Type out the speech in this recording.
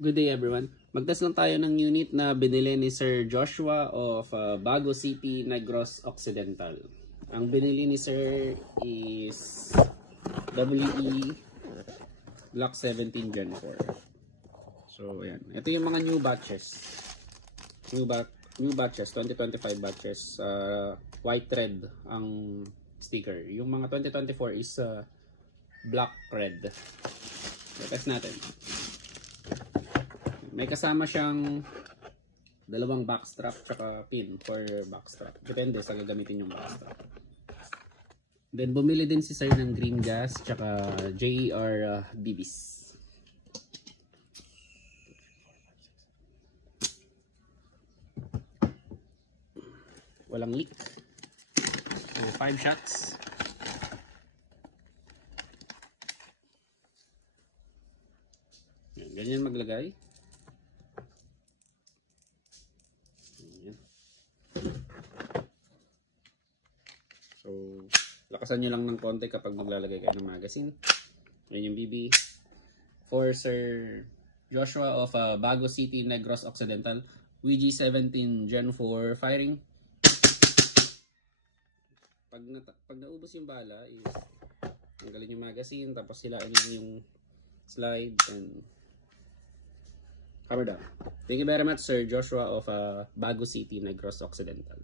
Good day everyone. Magtest lang tayo ng unit na binili ni Sir Joshua of Bago City, Negros Occidental. Ang binili ni Sir is WE Block 17 Gen 4. So ayan. Ito yung mga new batches. New batches, 2025 batches. White red ang sticker. Yung mga 2024 is black red. So, test natin. May kasama siyang dalawang backstrap tsaka pin for backstrap. Depende sa gagamitin yung backstrap. Then bumili din si Sir ng green gas tsaka JER BBs. Walang leak. So 5 shots. Ganyan maglagay. So, lakasan nyo lang ng konti kapag maglalagay kayo ng magazine. Yan yung BB. For Sir Joshua of Bago City, Negros Occidental, WG-17 Gen 4 firing. Pag naubos yung bala, is tanggalin yung magazine, tapos hilain lang yung slide, and hammer down. Thank you very much, Sir Joshua of Bago City, Negros Occidental.